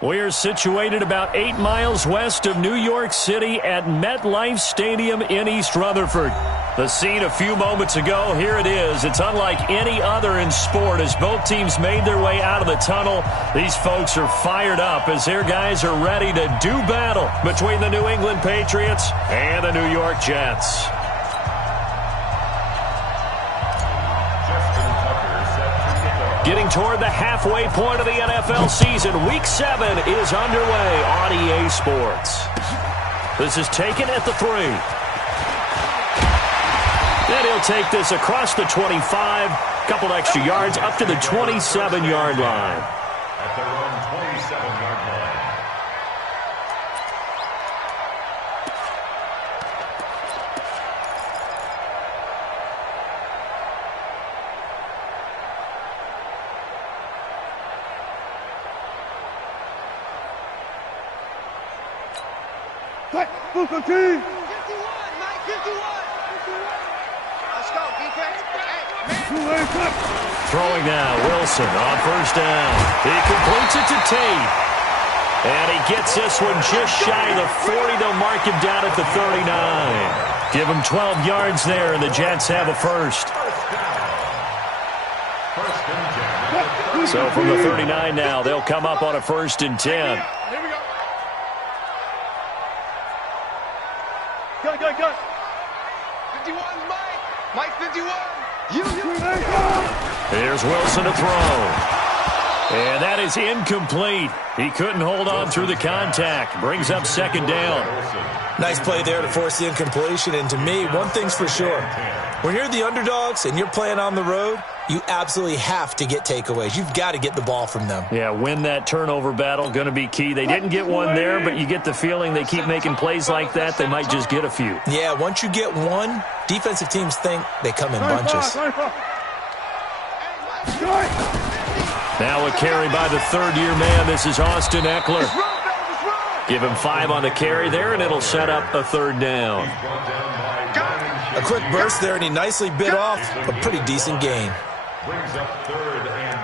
We're situated about 8 miles west of New York City at MetLife Stadium in East Rutherford. The scene a few moments ago, here it is. It's unlike any other in sport as both teams made their way out of the tunnel. These folks are fired up as their guys are ready to do battle between the New England Patriots and the New York Jets. Getting toward the halfway point of the NFL season, Week 7 is underway on EA Sports. This is taken at the 3. And he'll take this across the 25, couple extra yards up to the 27-yard line. At their own 27-yard line. Let's go, defense. Throwing now, Wilson on first down. He completes it to Tate. And he gets this one just shy of the 40. They'll mark him down at the 39. Give him 12 yards there, and the Jets have a first. So from the 39 now, they'll come up on a 1st and 10. Go. 51, Mike 51. Here's Wilson to throw. And that is incomplete. He couldn't hold on through the contact. Brings up 2nd down. Nice play there to force the incompletion. And to me, one thing's for sure. When you're the underdogs and you're playing on the road, you absolutely have to get takeaways. You've got to get the ball from them. Yeah, win that turnover battle, going to be key. They didn't get one there, but you get the feeling they keep making plays like that, they might just get a few. Yeah, once you get one, defensive teams think they come in bunches. Now a carry by the 3rd-year man. This is Austin Eckler. Give him 5 on the carry there, and it'll set up a 3rd down. A quick burst there, and he nicely bit off a pretty decent gain. Brings up 3rd and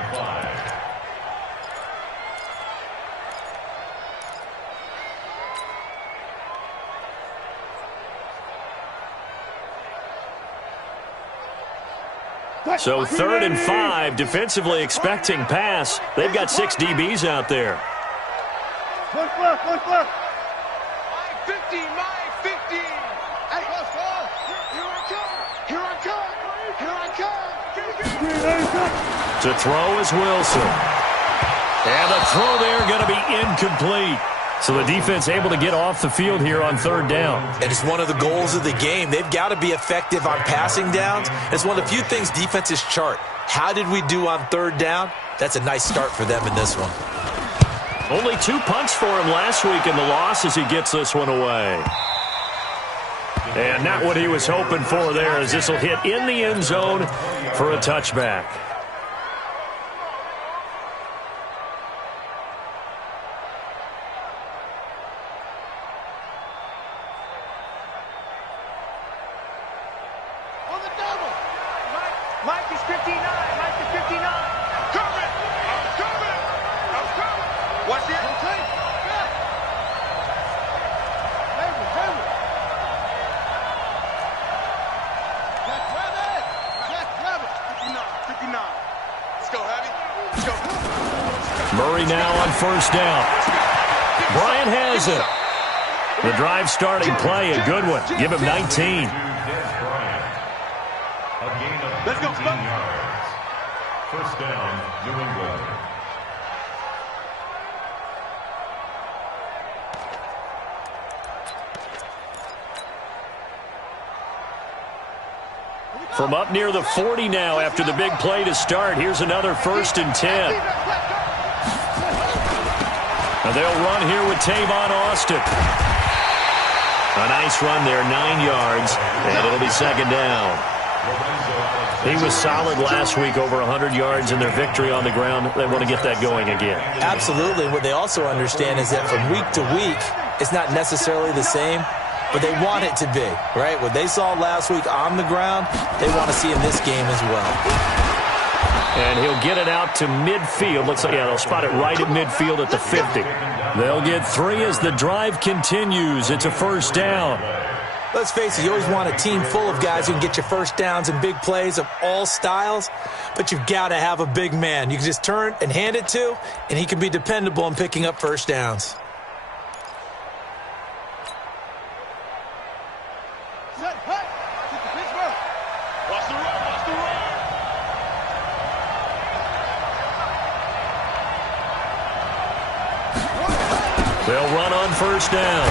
5. So 3rd and 5, defensively expecting pass. They've got 6 DBs out there. Look left. My 50. Hey, Here I come. To throw is Wilson. And the throw there going to be incomplete. So the defense able to get off the field here on 3rd down. And it's one of the goals of the game. They've got to be effective on passing downs. It's one of the few things defenses chart. How did we do on 3rd down? That's a nice start for them in this one. Only 2 punts for him last week in the loss as he gets this one away. And not what he was hoping for there, as this will hit in the end zone for a touchback. Mike is 59. Coming. Watch it. Murray now on 1st down. Bryant has it. The drive starting play, a good one. Give him 19. Let's go, yards. 1st down, New England. From up near the 40 now after the big play to start. Here's another 1st and 10. And they'll run here with Tavon Austin. A nice run there, 9 yards, and it'll be 2nd down. He was solid last week, over 100 yards in their victory on the ground. They want to get that going again. Absolutely. What they also understand is that from week to week, it's not necessarily the same, but they want it to be, right? What they saw last week on the ground, they want to see in this game as well. And he'll get it out to midfield. Looks like, yeah, they'll spot it right at midfield at the 50. They'll get 3 as the drive continues. It's a first down. Let's face it, you always want a team full of guys who can get you first downs and big plays of all styles, but you've got to have a big man you can just turn and hand it to, and he can be dependable in picking up first downs. They'll run on first down.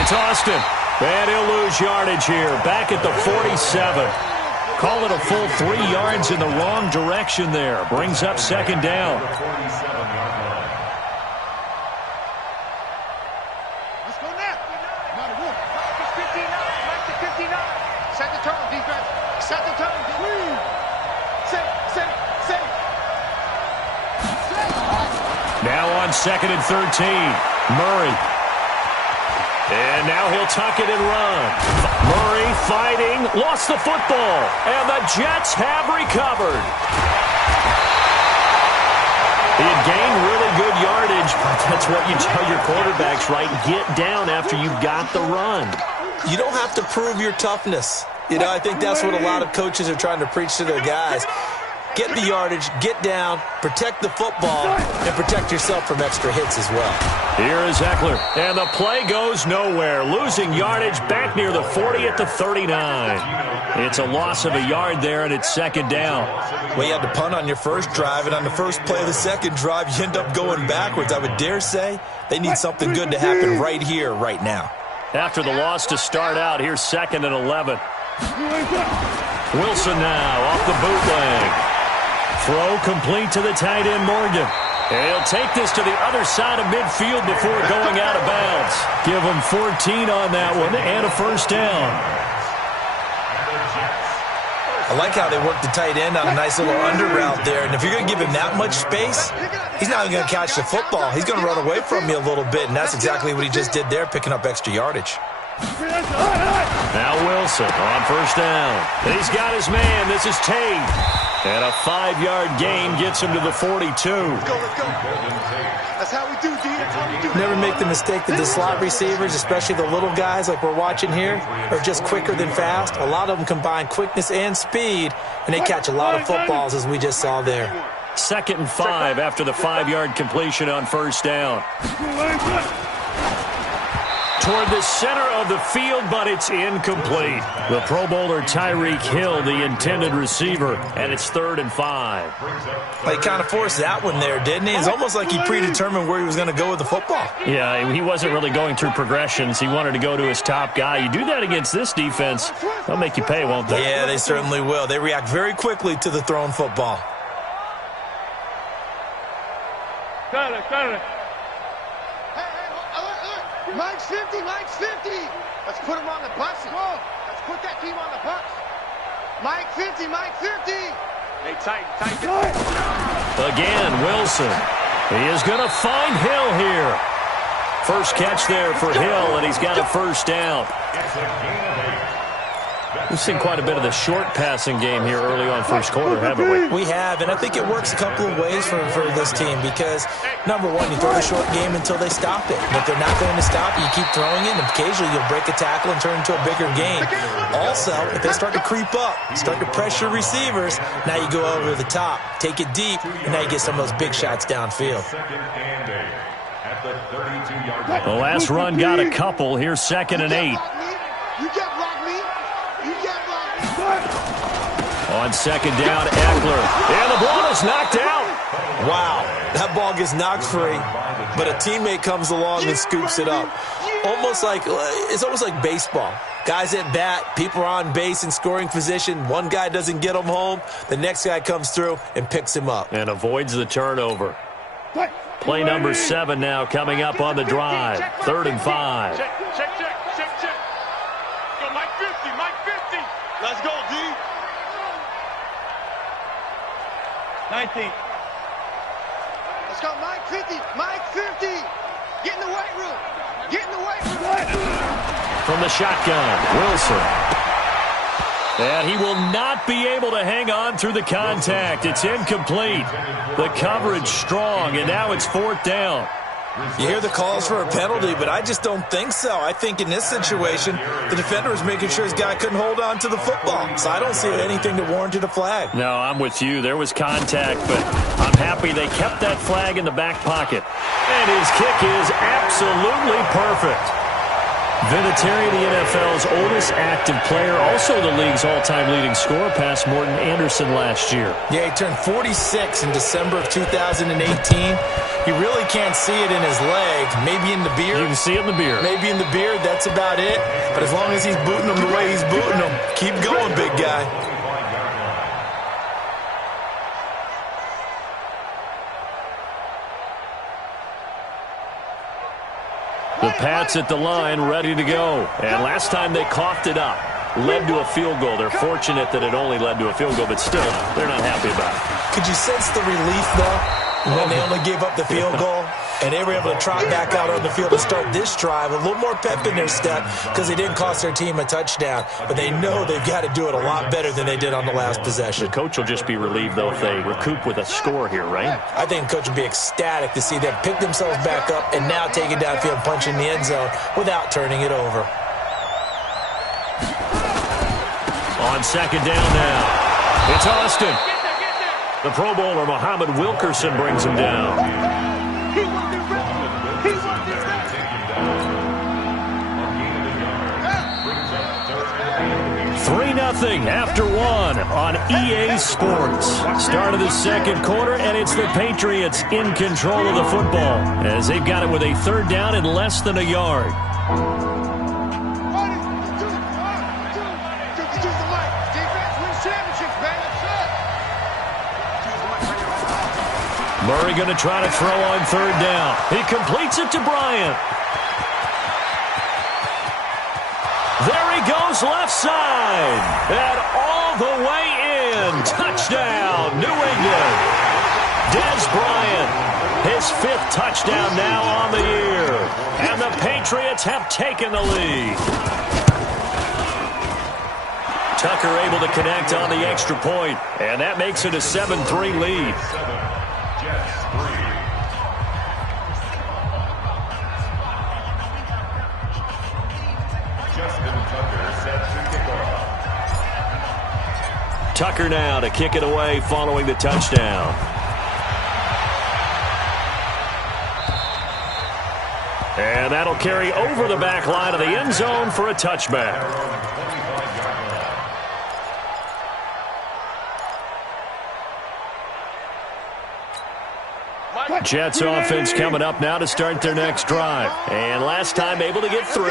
It's Austin. And he'll lose yardage here. Back at the 47. Call it a full 3 yards in the wrong direction there. Brings up second down. Let's go now. Mike is 59. Mike is 59. Set the tone, defense. Set the tone. Set. Now on 2nd and 13. Murray. And now he'll tuck it and run. Murray fighting. Lost the football. And the Jets have recovered. He had gained really good yardage, but that's what you tell your quarterbacks, right? Get down after you've got the run. You don't have to prove your toughness. You know, I think that's what a lot of coaches are trying to preach to their guys. Get the yardage, get down, protect the football, and protect yourself from extra hits as well. Here is Affl, and the play goes nowhere. Losing yardage back near the 40 at the 39. It's a loss of a yard there, and it's second down. Well, you had to punt on your first drive, and on the first play of the second drive, you end up going backwards. I would dare say they need something good to happen right here, right now. After the loss to start out, here's 2nd and 11. Wilson now off the bootleg. Throw complete to the tight end, Morgan. And he'll take this to the other side of midfield before going out of bounds. Give him 14 on that one and a first down. I like how they work the tight end on a nice little under route there. And if you're going to give him that much space, he's not even going to catch the football. He's going to run away from you a little bit, and that's exactly what he just did there, picking up extra yardage. Now Wilson on first down. He's got his man. This is Tate. And a 5-yard gain gets him to the 42. Let's go. That's how we do, D. That's how we do. Never make the mistake that the slot receivers, especially the little guys like we're watching here, are just quicker than fast. A lot of them combine quickness and speed, and they catch a lot of footballs, as we just saw there. 2nd and 5 after the 5-yard completion on first down. Toward the center of the field, but it's incomplete. The Pro Bowler Tyreek Hill, the intended receiver, and it's 3rd and 5. Well, he kind of forced that one there, didn't he? It's almost like he predetermined where he was going to go with the football. Yeah, he wasn't really going through progressions. He wanted to go to his top guy. You do that against this defense, they'll make you pay, won't they? Yeah, they certainly will. They react very quickly to the thrown football. Got it. Mike's 50, Mike's 50. Let's put him on the bus. Let's put that team on the bus. Mike 50, Mike 50. Hey, tight. Again, Wilson. He is going to find Hill here. First catch there for Hill, and he's got a first down. We've seen quite a bit of the short passing game here early on first quarter, haven't we? We have, and I think it works a couple of ways for this team because, number one, you throw the short game until they stop it. And if they're not going to stop it, you keep throwing it, and occasionally you'll break a tackle and turn into a bigger game. Also, if they start to creep up, start to pressure receivers, now you go over the top, take it deep, and now you get some of those big shots downfield. The last run got a couple. Here's 2nd and 8. You can't block me. On 2nd down, Affl. And the ball is knocked out. Wow, that ball gets knocked free, but a teammate comes along and scoops it up. It's almost like baseball. Guys at bat, people are on base in scoring position. One guy doesn't get him home. The next guy comes through and picks him up. And avoids the turnover. Play number 7 now coming up on the drive. 3rd and 5. Check. Go, Mike 50. Let's go, D. 19. Let's go, Mike 50. Get in the weight room. Get in the weight room. From the shotgun, Wilson. And he will not be able to hang on through the contact. It's incomplete. The coverage strong, and now it's 4th down. You hear the calls for a penalty, but I just don't think so. I think in this situation, the defender was making sure his guy couldn't hold on to the football. So I don't see anything that warranted a flag. No, I'm with you. There was contact, but I'm happy they kept that flag in the back pocket. And his kick is absolutely perfect. Vinatieri, the NFL's oldest active player, also the league's all-time leading scorer, past Morton Anderson last year. Yeah, he turned 46 in December of 2018. You really can't see it in his leg. Maybe in the beard. You can see it in the beard. Maybe in the beard, that's about it. But as long as he's booting him the way he's booting him, keep going, big guy. The Pats at the line, ready to go. And last time they coughed it up, led to a field goal. They're fortunate that it only led to a field goal, but still, they're not happy about it. Could you sense the relief, though, when they only gave up the field goal? And they were able to trot back out on the field to start this drive. A little more pep in their step because they didn't cost their team a touchdown. But they know they've got to do it a lot better than they did on the last possession. The coach will just be relieved, though, if they recoup with a score here, right? I think the coach will be ecstatic to see them pick themselves back up and now take it downfield and punch in the end zone without turning it over. On 2nd down now, it's Austin. The Pro Bowler, Muhammad Wilkerson, brings him down. 3-0 after 1 on EA Sports. Start of the 2nd quarter, and it's the Patriots in control of the football as they've got it with a 3rd down and less than a yard. Murray going to try to throw on 3rd down. He completes it to Bryant. There he goes left side. And all the way in. Touchdown, New England. Des Bryant, his 5th touchdown now on the year. And the Patriots have taken the lead. Tucker able to connect on the extra point. And that makes it a 7-3 lead. Tucker now to kick it away following the touchdown. And that'll carry over the back line of the end zone for a touchback. Jets offense coming up now to start their next drive. And last time able to get 3.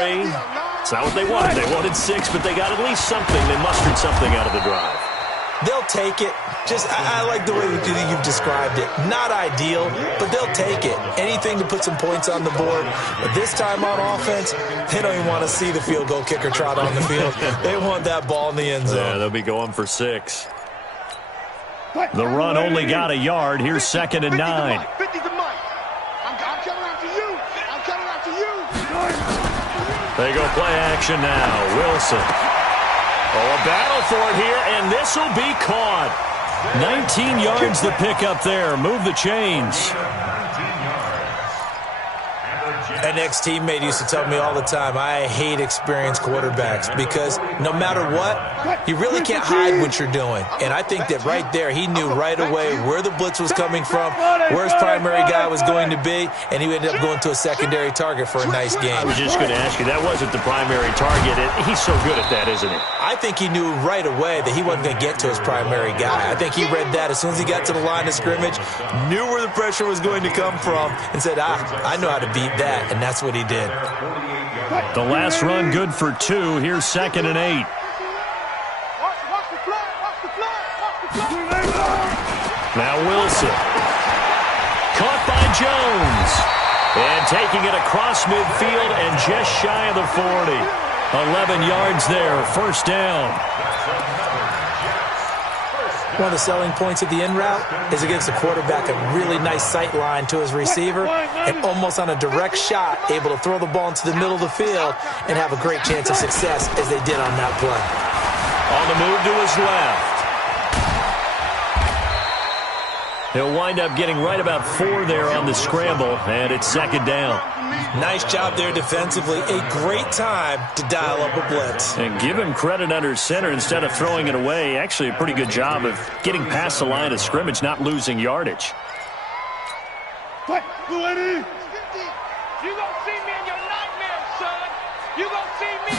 It's not what they wanted. They wanted 6, but they got at least something. They mustered something out of the drive. They'll take it. I like the way you've described it. Not ideal, but they'll take it. Anything to put some points on the board. But this time on offense, they don't even want to see the field goal kicker trot on the field. They want that ball in the end zone. Yeah, they'll be going for 6. The run only got a yard. Here's 2nd and 9. 50 to Mike. I'm coming after you. I'm coming after you. They go play action now. Wilson. Oh, a battle for it here, and this will be caught. 19 yards the pick up there. Move the chains. An ex-teammate used to tell me all the time, I hate experienced quarterbacks because no matter what, you really can't hide what you're doing. And I think that right there, he knew right away where the blitz was coming from, where his primary guy was going to be, and he ended up going to a secondary target for a nice game. I was just going to ask you, that wasn't the primary target. He's so good at that, isn't he? I think he knew right away that he wasn't going to get to his primary guy. I think he read that as soon as he got to the line of scrimmage, knew where the pressure was going to come from, and said, I know how to beat that. And that's what he did. The last run good for 2. Here's 2nd and 8. Now Wilson. Caught by Jones. And taking it across midfield and just shy of the 40. 11 yards there. 1st down. One of the selling points of the in route is against the quarterback, a really nice sight line to his receiver, and almost on a direct shot, able to throw the ball into the middle of the field and have a great chance of success as they did on that play. On the move to his left. He'll wind up getting right about 4 there on the scramble, and it's second down. Nice job there defensively. A great time to dial up a blitz. And give him credit under center instead of throwing it away. Actually, a pretty good job of getting past the line of scrimmage, not losing yardage. You gonna see me in your nightmares, son. You gonna see me.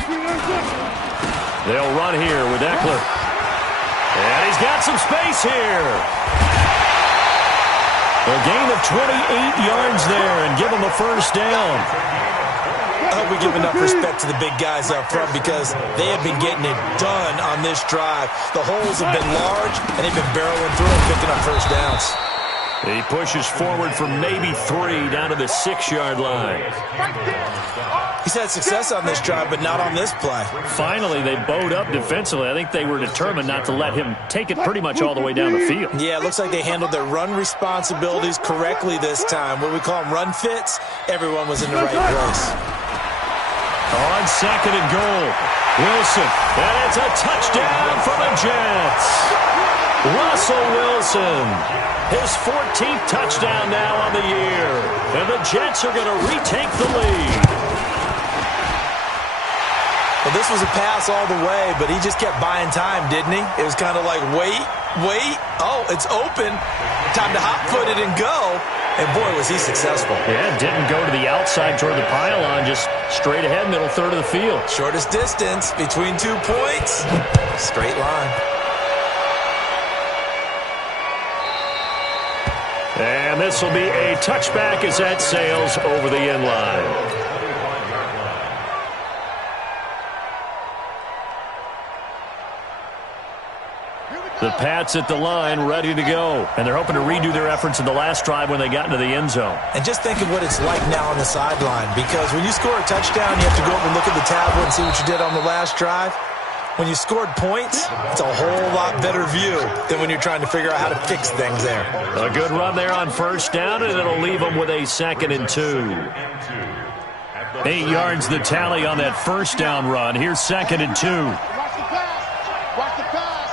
They'll run here with Affl. And he's got some space here. A gain of 28 yards there and give him a first down. I hope we give enough respect to the big guys up front because they have been getting it done on this drive. The holes have been large, and they've been barreling through and picking up first downs. He pushes forward for maybe 3 down to the 6-yard line. He's had success on this drive, but not on this play. Finally, they bowed up defensively. I think they were determined not to let him take it pretty much all the way down the field. Yeah, it looks like they handled their run responsibilities correctly this time. What we call them run fits, everyone was in the right place. On second and goal, Wilson, and it's a touchdown for the Jets. Russell Wilson, his 14th touchdown now on the year, and the Jets are going to retake the lead. Well, this was a pass all the way, but he just kept buying time, didn't he? It was kind of like, wait. Oh, it's open. Time to hot-foot it and go. And, boy, was he successful. Yeah, didn't go to the outside toward the pylon, just straight ahead, middle third of the field. Shortest distance between 2 points. Straight line. And this will be a touchback as that sails over the end line. The Pats at the line, ready to go. And they're hoping to redo their efforts in the last drive when they got into the end zone. And just think of what it's like now on the sideline, because when you score a touchdown, you have to go up and look at the tablet and see what you did on the last drive. When you scored points, it's a whole lot better view than when you're trying to figure out how to fix things there. A good run there on first down, and it'll leave them with a 2nd and 2. 8 yards the tally on that first down run. Here's 2nd and 2. Watch the pass. Watch the pass.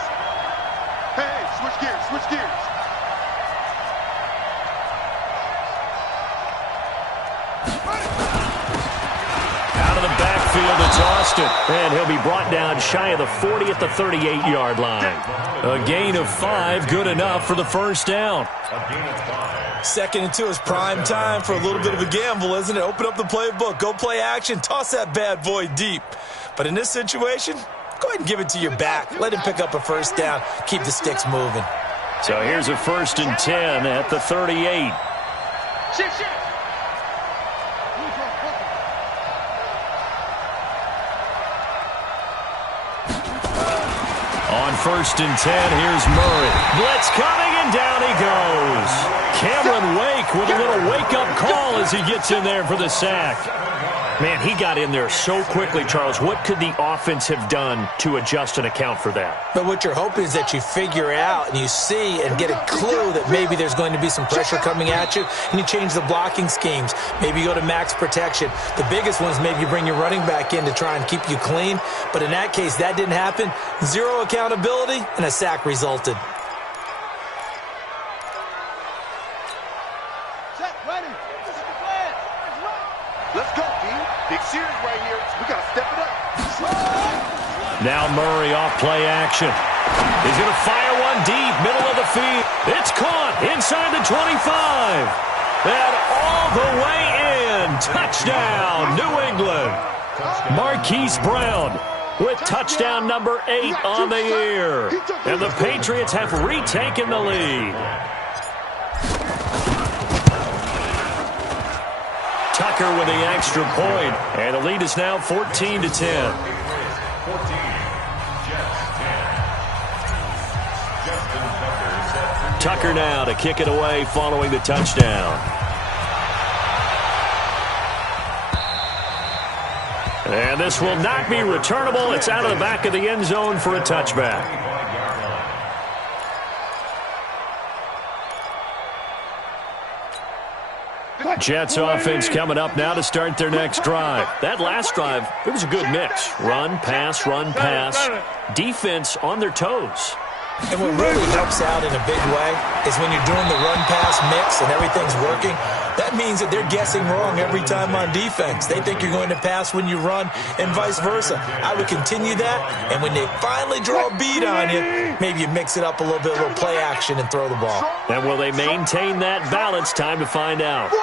Hey, switch gears. Switch gears. Out of the backfield, it's Austin. And he'll be brought down shy of the 40 at the 38-yard line. A gain of 5, good enough for the first down. 2nd and 2 is prime time for a little bit of a gamble, isn't it? Open up the playbook, go play action, toss that bad boy deep. But in this situation, go ahead and give it to your back. Let him pick up a first down. Keep the sticks moving. So here's a 1st and 10 at the 38. Shift. On 1st and 10, here's Murray. Blitz coming, and down he goes. Cameron Wake with a little wake-up call as he gets in there for the sack. Man, he got in there so quickly, Charles. What could the offense have done to adjust and account for that? But what you're hoping is that you figure out and you see and get a clue that maybe there's going to be some pressure coming at you, and you change the blocking schemes. Maybe you go to max protection. The biggest one is maybe you bring your running back in to try and keep you clean. But in that case, that didn't happen. 0 accountability, and a sack resulted. Set, ready. This is the plan. Let's go, D. Big series right here. We got to step it up. Now Murray off play action. He's going to fire one deep, middle of the field. It's caught inside the 25. And all the way in. Touchdown, New England. Marquise Brown with touchdown number 8 on the year. And the Patriots have retaken the lead. Tucker with the extra point, and the lead is now 14-10. 14, Jets 10. Justin Tucker set for Tucker now to kick it away following the touchdown. And this will not be returnable. It's out of the back of the end zone for a touchback. Jets offense coming up now to start their next drive. That last drive, it was a good mix. Run, pass, defense on their toes. And what really helps out in a big way is when you're doing the run-pass mix and everything's working, that means that they're guessing wrong every time on defense. They think you're going to pass when you run and vice versa. I would continue that, and when they finally draw a beat on you, maybe you mix it up a little bit, a little play action, and throw the ball. And will they maintain that balance? Time to find out.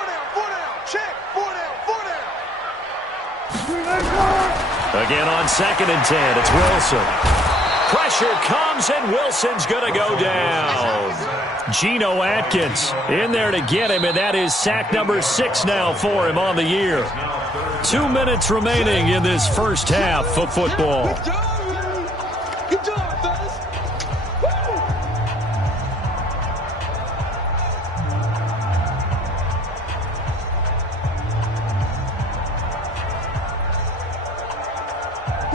Again on 2nd and 10, it's Wilson. Pressure comes, and Wilson's going to go down. Geno Atkins in there to get him, and that is sack number 6 now for him on the year. 2 minutes remaining in this first half of football. Good job, fellas.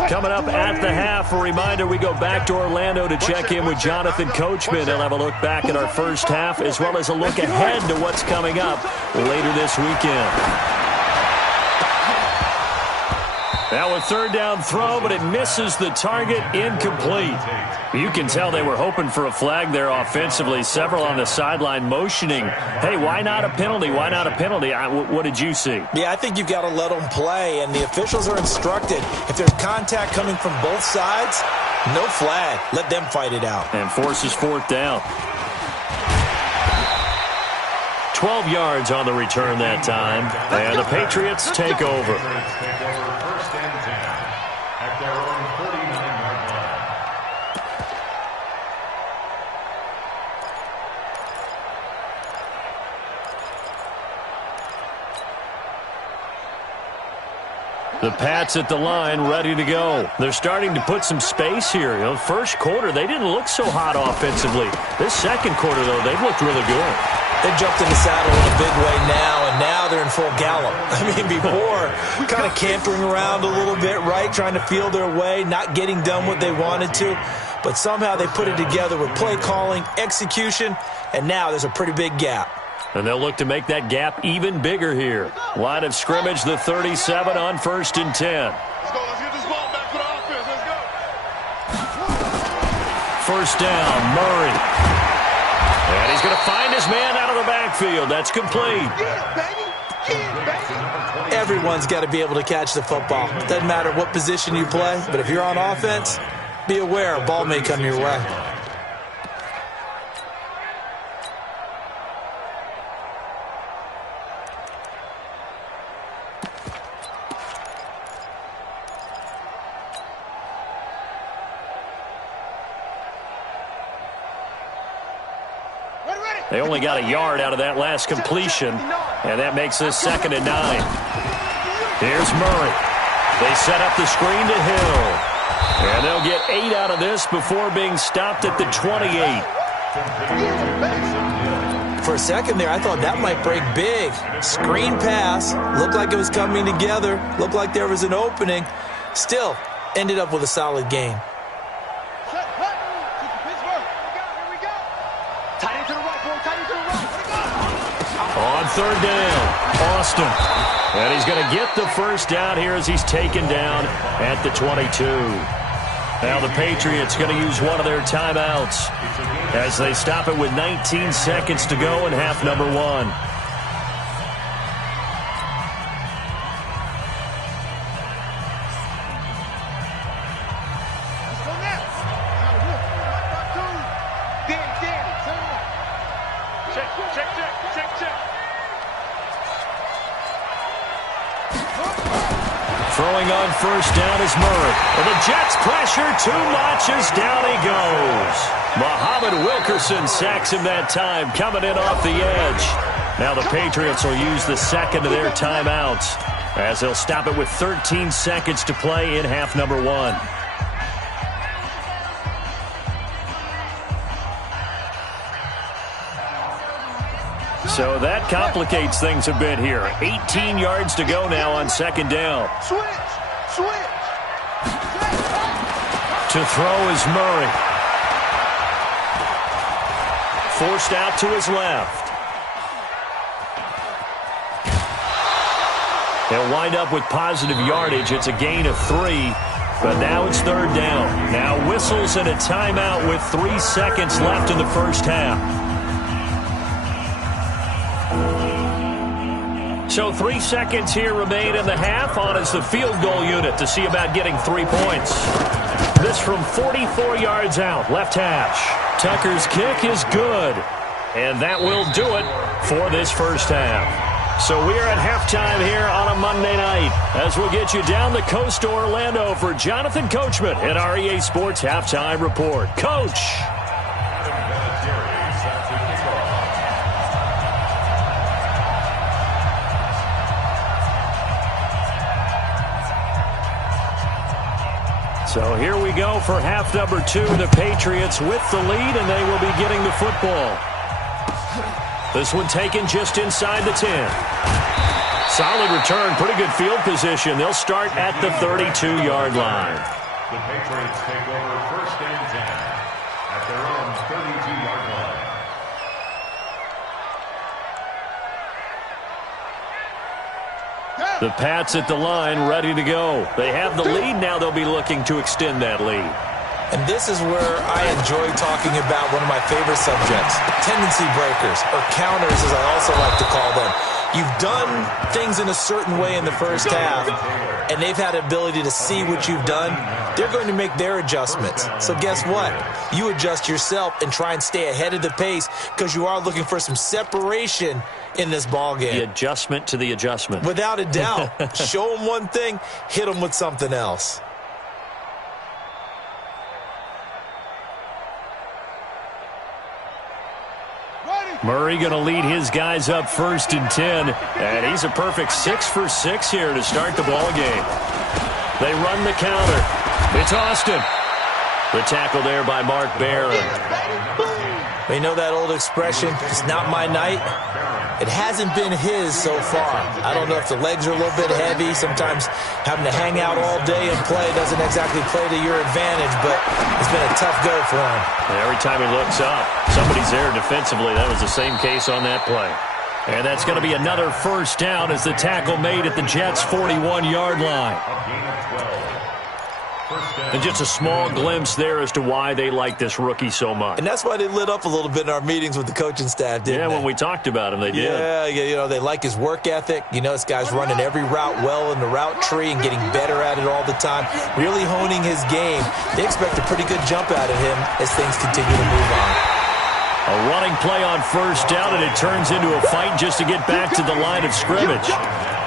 Coming up at the half, a reminder, we go back to Orlando to check in with Jonathan Coachman. He'll have a look back at our first half as well as a look ahead to what's coming up later this weekend. Now a 3rd down throw, but it misses the target, incomplete. You can tell they were hoping for a flag there offensively. Several on the sideline motioning, hey, why not a penalty? Why not a penalty? What did you see? Yeah, I think you've got to let them play, and the officials are instructed. If there's contact coming from both sides, no flag. Let them fight it out. And forces 4th down. 12 yards on the return that time, and the Patriots take over. The Pats at the line, ready to go. They're starting to put some space here. You know, first quarter, they didn't look so hot offensively. This second quarter, though, they've looked really good. They jumped in the saddle in a big way now, and now they're in full gallop. I mean, before, kind of cantering around a little bit, right, trying to feel their way, not getting done what they wanted to. But somehow they put it together with play calling, execution, and now there's a pretty big gap. And they'll look to make that gap even bigger here. Line of scrimmage, the 37 on 1st and 10. Let's go. Let's get this ball back for the offense. Let's go. 1st down, Murray. And he's going to find his man out of the backfield. That's complete. Get it, baby. Get it, baby. Everyone's got to be able to catch the football. Doesn't matter what position you play, but if you're on offense, be aware a ball may come your way. They only got a yard out of that last completion, and that makes this 2nd and 9. Here's Murray. They set up the screen to Hill. And they'll get 8 out of this before being stopped at the 28. For a second there, I thought that might break big. Screen pass. Looked like it was coming together. Looked like there was an opening. Still, ended up with a solid game. On 3rd down, Austin. And he's going to get the 1st down here as he's taken down at the 22. Now the Patriots going to use one of their timeouts as they stop it with 19 seconds to go in half number 1. Throwing on 1st down is Murray. And the Jets pressure too much as down he goes. Muhammad Wilkerson sacks him that time, coming in off the edge. Now the Patriots will use the 2nd of their timeouts as they'll stop it with 13 seconds to play in half number 1. So that complicates things a bit here. 18 yards to go now on 2nd down. Switch. To throw is Murray. Forced out to his left. They'll wind up with positive yardage. It's a gain of 3, but now it's 3rd down. Now whistles and a timeout with 3 seconds left in the first half. So 3 seconds here remain in the half. On is the field goal unit to see about getting 3 points. This from 44 yards out, left hash. Tucker's kick is good. And that will do it for this first half. So we're at halftime here on a Monday night as we'll get you down the coast to Orlando for Jonathan Coachman at our EA Sports Halftime Report. Coach. So here we go for half number 2. The Patriots with the lead, and they will be getting the football. This one taken just inside the 10. Solid return, pretty good field position. They'll start at the 32-yard line. The Patriots take over 1st and 10 at their own 32-yard line. The Pats at the line, ready to go. They have the lead. Now they'll be looking to extend that lead. And this is where I enjoy talking about one of my favorite subjects, tendency breakers, or counters as I also like to call them. You've done things in a certain way in the first half, and they've had the ability to see what you've done. They're going to make their adjustments. So guess what? You adjust yourself and try and stay ahead of the pace because you are looking for some separation in this ball game. The adjustment to the adjustment. Without a doubt. Show them one thing, hit them with something else. Murray going to lead his guys up 1st and 10. And he's a perfect 6 for 6 here to start the ball game. They run the counter. It's Austin. The tackle there by Mark Barron. You know that old expression, it's not my night? It hasn't been his so far. I don't know if the legs are a little bit heavy. Sometimes having to hang out all day and play doesn't exactly play to your advantage, but it's been a tough go for him. And every time he looks up, somebody's there defensively. That was the same case on that play. And that's going to be another first down as the tackle made at the Jets' 41-yard line. And just a small glimpse there as to why they like this rookie so much. And that's why they lit up a little bit in our meetings with the coaching staff, didn't they? Yeah, when we talked about him, they did. Yeah, you know, they like his work ethic. You know, this guy's running every route well in the route tree and getting better at it all the time, really honing his game. They expect a pretty good jump out of him as things continue to move on. A running play on first down, and it turns into a fight just to get back to the line of scrimmage.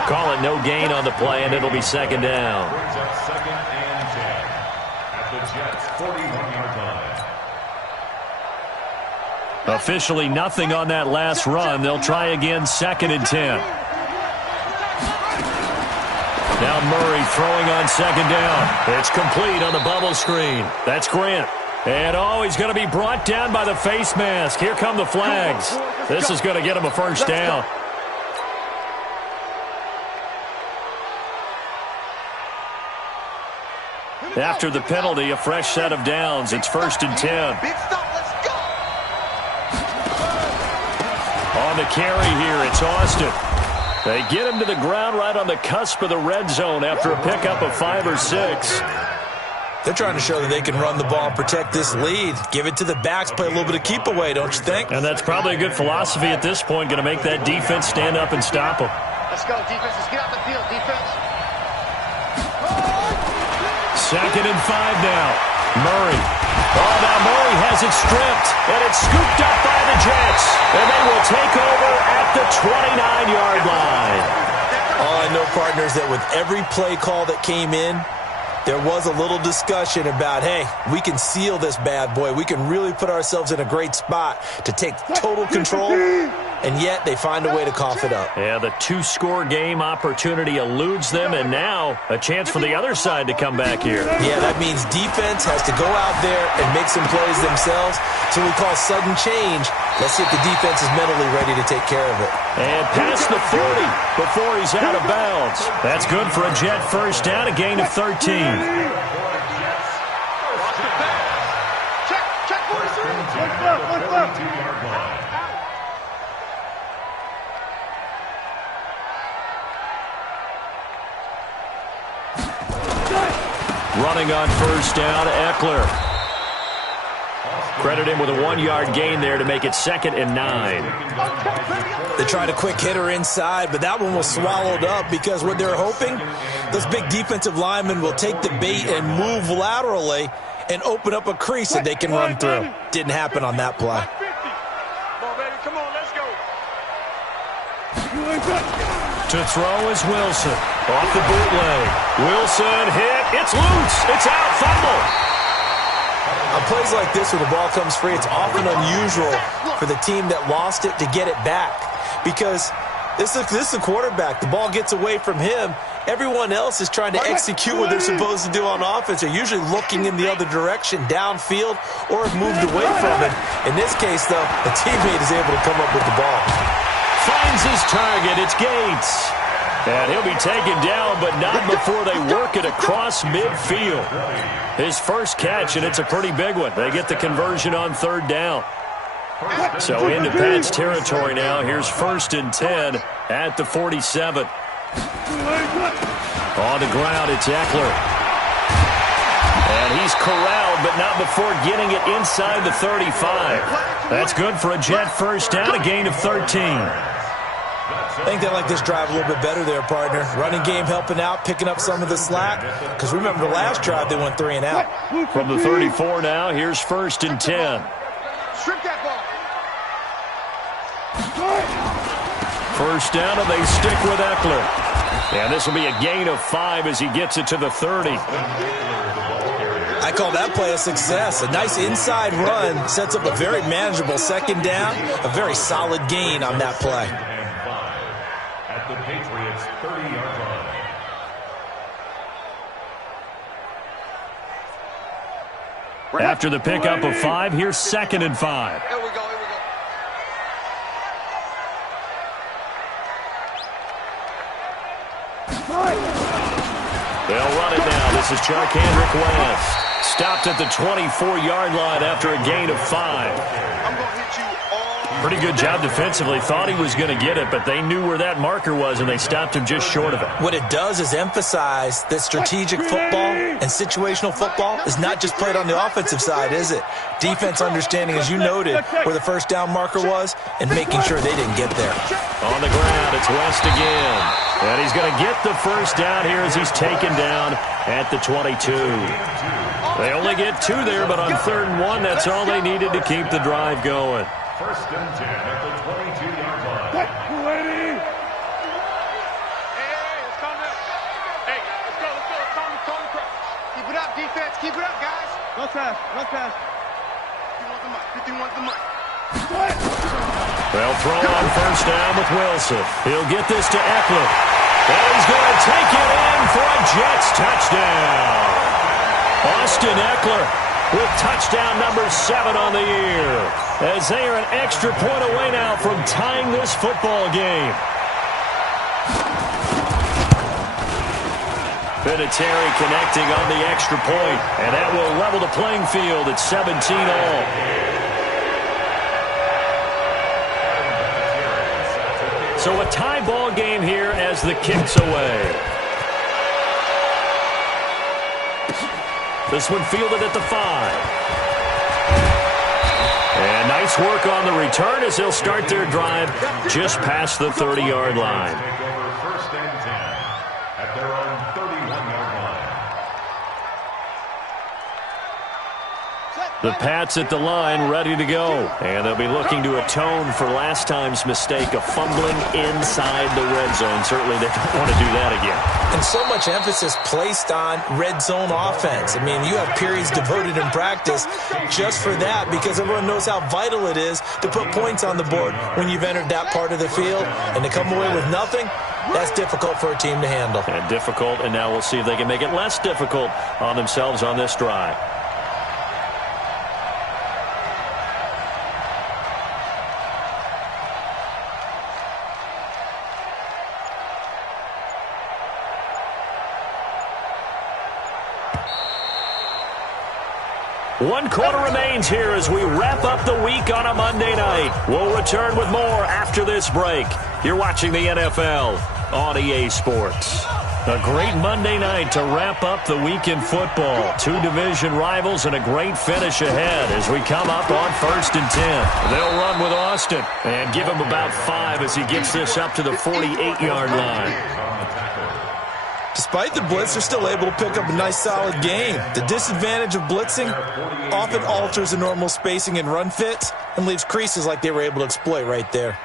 Call it no gain on the play, and it'll be 2nd down. Brings up 2nd and 10 at the Jets' 41-yard line. Officially nothing on that last run. They'll try again 2nd and 10. Now Murray throwing on 2nd down. It's complete on the bubble screen. That's Grant. And he's going to be brought down by the face mask. Here come the flags. This is going to get him a first down. After the penalty, a fresh set of downs. It's 1st and 10. On the carry here, it's Austin. They get him to the ground right on the cusp of the red zone after a pickup of 5 or 6. They're trying to show that they can run the ball and protect this lead. Give it to the backs, play a little bit of keep away, don't you think? And that's probably a good philosophy at this point, going to make that defense stand up and stop them. Let's go, defense. Let's get out the field, defense. 2nd and 5 now. Murray. Now Murray has it stripped, and it's scooped up by the Jets. And they will take over at the 29-yard line. All I know, partners, that with every play call that came in, there was a little discussion about, hey, we can seal this bad boy. We can really put ourselves in a great spot to take total control, and yet they find a way to cough it up. Yeah, the 2-score game opportunity eludes them, and now a chance for the other side to come back here. Yeah, that means defense has to go out there and make some plays themselves. So we call sudden change. Let's see if the defense is mentally ready to take care of it. And past the 40 before he's out of bounds. That's good for a Jet first down, a gain of 13. Running on first down, Affl. Credit him with a 1-yard gain there to make it 2nd and 9. They tried a quick hitter inside, but that one was swallowed up because what they're hoping, those big defensive linemen will take the bait and move laterally and open up a crease that they can run through. Didn't happen on that play. Come on, let's go. To throw is Wilson. Off the bootleg. Wilson hit. It's loose. It's out. Fumble. On plays like this where the ball comes free, it's often unusual for the team that lost it to get it back because this is a quarterback. The ball gets away from him. Everyone else is trying to execute what they're supposed to do on offense. They're usually looking in the other direction, downfield, or have moved away from it. In this case, though, the teammate is able to come up with the ball. Finds his target. It's Gates. And he'll be taken down, but not before they work it across midfield. His first catch, and it's a pretty big one. They get the conversion on 3rd down. So into Pat's territory now. Here's 1st and 10 at the 47. On the ground, it's Affl. And he's corralled, but not before getting it inside the 35. That's good for a Jet first down, a gain of 13. I think they like this drive a little bit better there, partner. Running game helping out, picking up some of the slack. Because remember the last drive, they went 3 and out. From the 34 now, here's 1st and 10. Strip that ball. First down, and they stick with Affl. And this will be a gain of 5 as he gets it to the 30. I call that play a success. A nice inside run sets up a very manageable 2nd down. A very solid gain on that play. At the Patriots' 30-yard line. After the pickup of 5, here's 2nd and 5. Here we go, here we go. They'll run it now. This is Charkandrick West. Stopped at the 24-yard line after a gain of 5. I'm going to hit you all. Pretty good job defensively. Thought he was going to get it, but they knew where that marker was, and they stopped him just short of it. What it does is emphasize that strategic football and situational football is not just played on the offensive side, is it? Defense understanding, as you noted, where the first down marker was and making sure they didn't get there. On the ground, it's West again. And he's going to get the first down here as he's taken down at the 22. They only get 2 there, but on 3rd and 1, that's all they needed to keep the drive going. 1st and 10 at the 22-yard line. Hey, it's coming up. Hey, let's go. It's time to crush. Keep it up, defense. Keep it up, guys. Run fast. 50 wants the mic. They'll throw on first down with Wilson. He'll get this to Affl. And he's going to take it in for a Jets touchdown. Austin Affl with touchdown number 7 on the year, as they are an extra point away now from tying this football game. Vinatieri connecting on the extra point, and that will level the playing field at 17 all. So a tie ball game here as the kick's away. This one fielded at the 5. And nice work on the return as they'll start their drive just past the 30-yard line. Take over 1st and 10 at their own 31-yard line. The Pats at the line ready to go. And they'll be looking to atone for last time's mistake of fumbling inside the red zone. Certainly they don't want to do that again. And so much emphasis placed on red zone offense. I mean, you have periods devoted in practice just for that because everyone knows how vital it is to put points on the board when you've entered that part of the field. And to come away with nothing, that's difficult for a team to handle. And difficult, and now we'll see if they can make it less difficult on themselves on this drive. One quarter remains here as we wrap up the week on a Monday night. We'll return with more after this break. You're watching the NFL on EA Sports. A great Monday night to wrap up the week in football. Two division rivals and a great finish ahead as we come up on 1st and 10. They'll run with Austin and give him about 5 as he gets this up to the 48-yard line. Despite the blitz, they're still able to pick up a nice solid game. The disadvantage of blitzing often alters the normal spacing and run fits and leaves creases like they were able to exploit right there.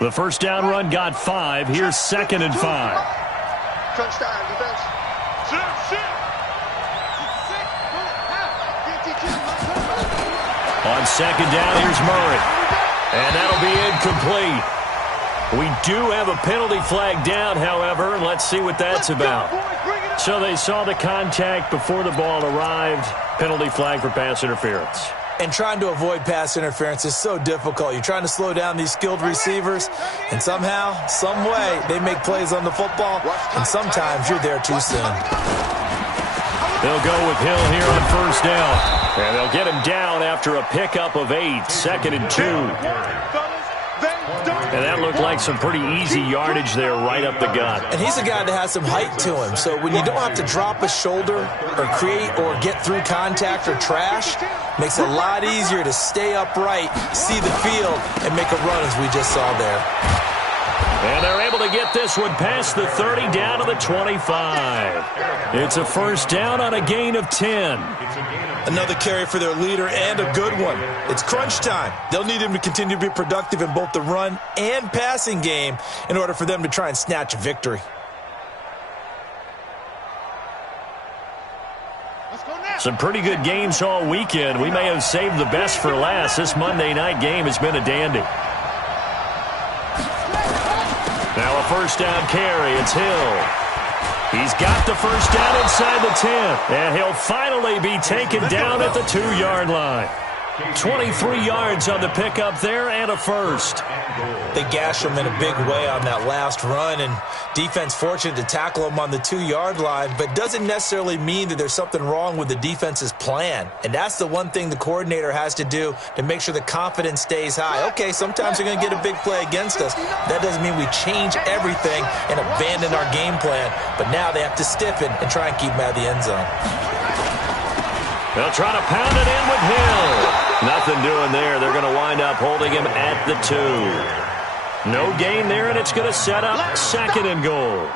The first down run got 5. Here's 2nd and 5. Crunch time, defense. On 2nd down, here's Murray. And that'll be incomplete. We do have a penalty flag down, however, and let's see what that's about. So they saw the contact before the ball arrived. Penalty flag for pass interference. And trying to avoid pass interference is so difficult. You're trying to slow down these skilled receivers, and somehow, some way, they make plays on the football, and sometimes you're there too soon. They'll go with Hill here on 1st down, and they'll get him down after a pickup of 8, 2nd and 2. And that looked like some pretty easy yardage there right up the gut. And he's a guy that has some height to him, so when you don't have to drop a shoulder or create or get through contact or trash, makes it a lot easier to stay upright, see the field, and make a run as we just saw there. And they're able to get this one past the 30 down to the 25. It's a 1st down on a gain of 10. Another carry for their leader and a good one. It's crunch time. They'll need him to continue to be productive in both the run and passing game in order for them to try and snatch a victory. Some pretty good games all weekend. We may have saved the best for last. This Monday night game has been a dandy. Now a 1st down carry. It's Hill. He's got the 1st down inside the 10. And he'll finally be taken down at the 2-yard line. 23 yards on the pickup there and a 1st. They gash him in a big way on that last run, and defense fortunate to tackle him on the 2-yard line, but doesn't necessarily mean that there's something wrong with the defense's plan. And that's the one thing the coordinator has to do to make sure the confidence stays high. Okay, sometimes they're going to get a big play against us. That doesn't mean we change everything and abandon our game plan, but now they have to stiffen and try and keep him out of the end zone. They'll try to pound it in with Hill. Nothing doing there. They're going to wind up holding him at the 2. No gain there, and it's going to set up 2nd and goal.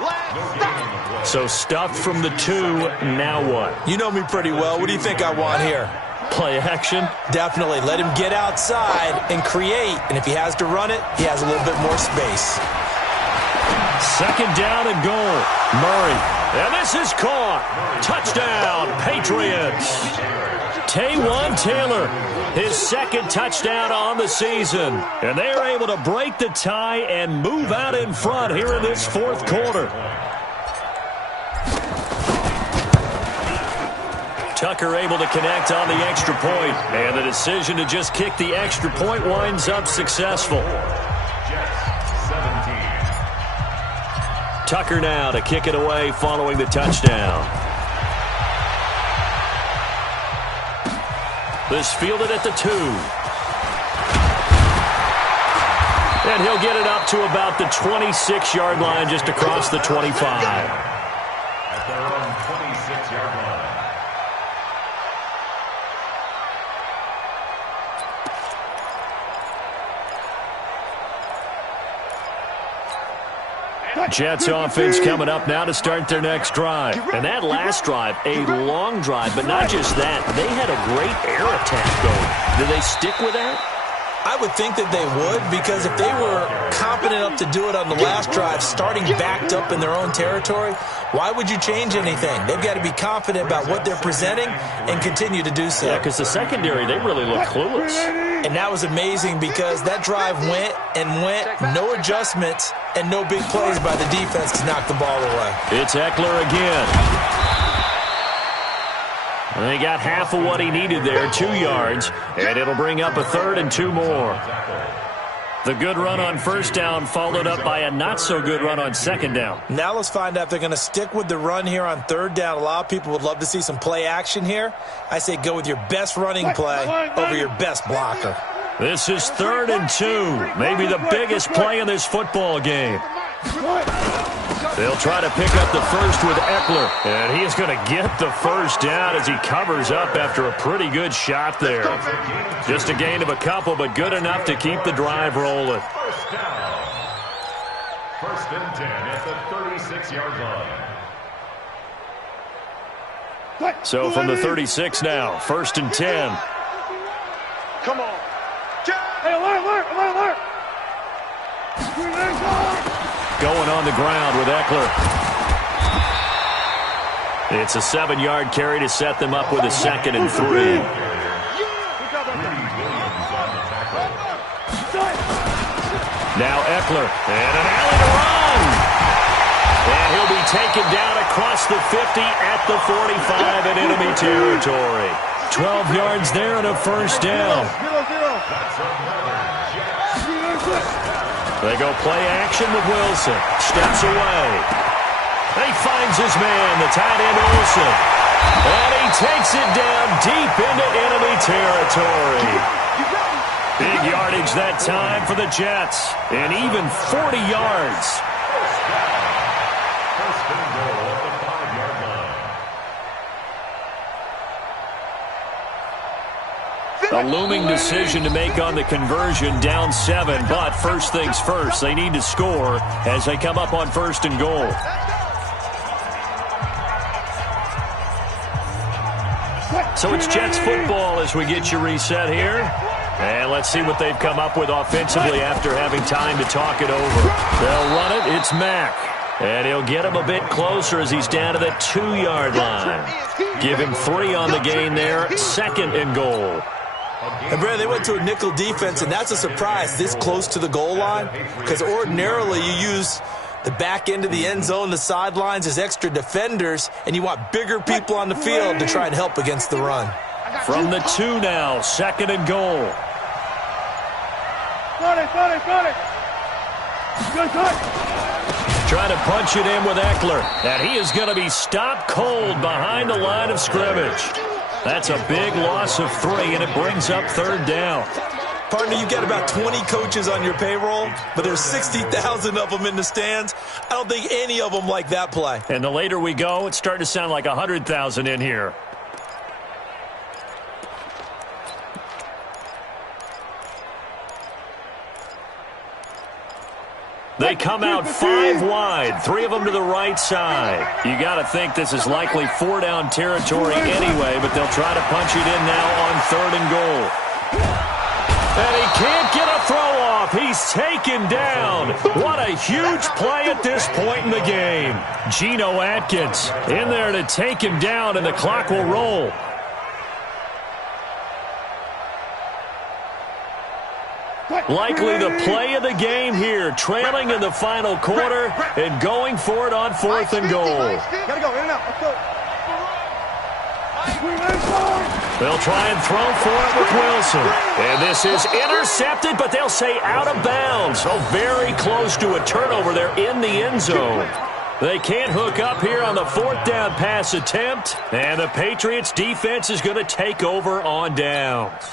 So stuffed from the 2, now what? You know me pretty well. What do you think I want here? Play action? Definitely. Let him get outside and create, and if he has to run it, he has a little bit more space. 2nd down and goal. Murray. And this is caught. Touchdown, Patriots. Taywan Taylor, his 2nd touchdown on the season. And they are able to break the tie and move out in front here in this 4th quarter. Tucker able to connect on the extra point. And the decision to just kick the extra point winds up successful. Tucker now to kick it away following the touchdown. This fielded at the 2. And he'll get it up to about the 26-yard line just across the 25. At their own 26-yard line. Jets offense coming up now to start their next drive. And that last drive, a long drive, but not just that. They had a great air attack going. Do they stick with that? I would think that they would, because if they were competent enough to do it on the last drive, starting backed up in their own territory, why would you change anything? They've got to be confident about what they're presenting and continue to do so. Yeah, because the secondary, they really look clueless. And that was amazing because that drive went and went, no adjustments, and no big plays by the defense to knock the ball away. It's Eckler again. And they got half of what he needed there, 2 yards, and it'll bring up a 3rd and 2 more. The good run on 1st down followed up by a not-so-good run on 2nd down. Now let's find out if they're going to stick with the run here on 3rd down. A lot of people would love to see some play action here. I say go with your best running play over your best blocker. This is 3rd and 2. Maybe the biggest play in this football game. They'll try to pick up the first with Affl. And he is going to get the first down as he covers up after a pretty good shot there. Just a gain of a couple, but good enough to keep the drive rolling. First down. 1st and 10 at the 36-yard line. So from the 36 now, 1st and 10. Come on. Hey, alert. Going on the ground with Affl. It's a 7-yard carry to set them up with a 2nd and 3. Now Affl, and an alley to run. And he'll be taken down across the 50 at the 45 in enemy territory. 12 yards there and a first down. They go play action with Wilson. Steps away. He finds his man, the tight end Olsen. And he takes it down deep into enemy territory. Big yardage that time for the Jets. And even 40 yards. First and goal at the 5-yard line. A looming decision to make on the conversion, down 7. But first things first, they need to score as they come up on 1st and goal. So it's Jets football as we get you reset here. And let's see what they've come up with offensively after having time to talk it over. They'll run it. It's Mack. And he'll get him a bit closer as he's down to the 2-yard line. Give him 3 on the gain there. 2nd and goal. And Brad, they went to a nickel defense, and that's a surprise this close to the goal line, because ordinarily you use the back end of the end zone, the sidelines as extra defenders, and you want bigger people on the field to try and help against the run. From the 2 now, 2nd and goal. Got it. Good cut. Trying to punch it in with Affl, and he is going to be stopped cold behind the line of scrimmage. That's a big loss of 3, and it brings up 3rd down. Partner, you've got about 20 coaches on your payroll, but there's 60,000 of them in the stands. I don't think any of them like that play. And the later we go, it's starting to sound like 100,000 in here. They come out 5 wide, 3 of them to the right side. You got to think this is likely 4-down territory anyway, but they'll try to punch it in now on 3rd and goal. And he can't get a throw off. He's taken down. What a huge play at this point in the game. Geno Atkins in there to take him down, and the clock will roll. Likely the play of the game here, trailing in the final quarter and going for it on 4th and goal. Gotta go, in and out. Let's go. They'll try and throw for it with Wilson. And this is intercepted, but they'll say out of bounds. So very close to a turnover there in the end zone. They can't hook up here on the 4th down pass attempt. And the Patriots defense is going to take over on downs.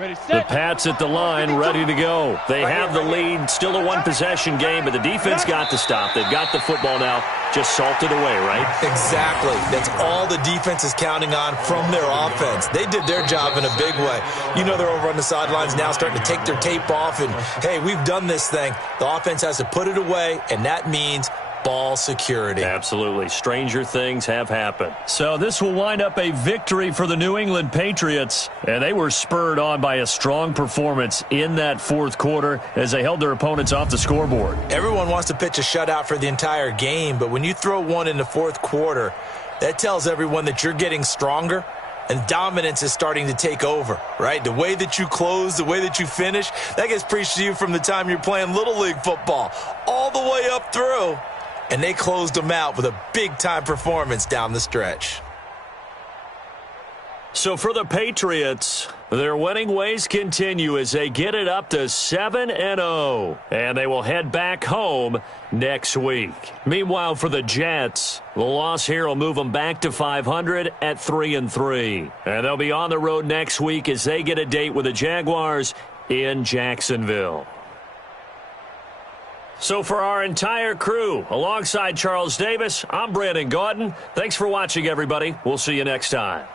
The Pats at the line, ready to go. They have the lead, still a 1-possession game, but the defense got to stop. They've got the football now, just salted away, right? Exactly. That's all the defense is counting on from their offense. They did their job in a big way. You know they're over on the sidelines now starting to take their tape off, and, hey, we've done this thing. The offense has to put it away, and that means ball security. Absolutely. Stranger things have happened. So this will wind up a victory for the New England Patriots. And they were spurred on by a strong performance in that 4th quarter as they held their opponents off the scoreboard. Everyone wants to pitch a shutout for the entire game, but when you throw one in the 4th quarter, that tells everyone that you're getting stronger and dominance is starting to take over, right? The way that you close, the way that you finish, that gets preached to you from the time you're playing Little League football all the way up through. And they closed them out with a big-time performance down the stretch. So for the Patriots, their winning ways continue as they get it up to 7-0. And they will head back home next week. Meanwhile, for the Jets, the loss here will move them back to 500 at 3-3. And they'll be on the road next week as they get a date with the Jaguars in Jacksonville. So for our entire crew, alongside Charles Davis, I'm Brandon Gaudin. Thanks for watching, everybody. We'll see you next time.